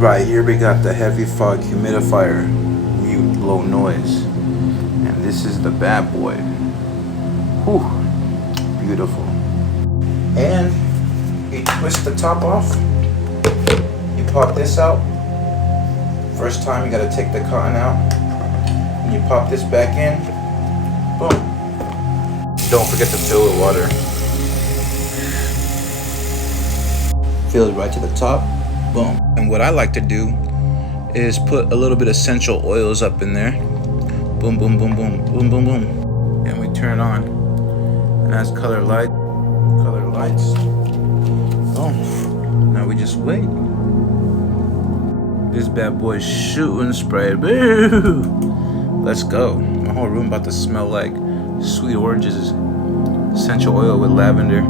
Right here we got the heavy fog humidifier, mute low noise. And this is the bad boy. Whew, beautiful. And you twist the top off, you pop this out. First time you gotta take the cotton out, and you pop this back in, boom. Don't forget to fill with water. Fill it right to the top, boom. And what I like to do is put a little bit of essential oils up in there. Boom, boom, boom, boom, boom, boom, boom. And we turn it on. And that's color lights. Boom. Now we just wait. This bad boy's shooting spray. Boo! Let's go. My whole room about to smell like sweet oranges, essential oil with lavender.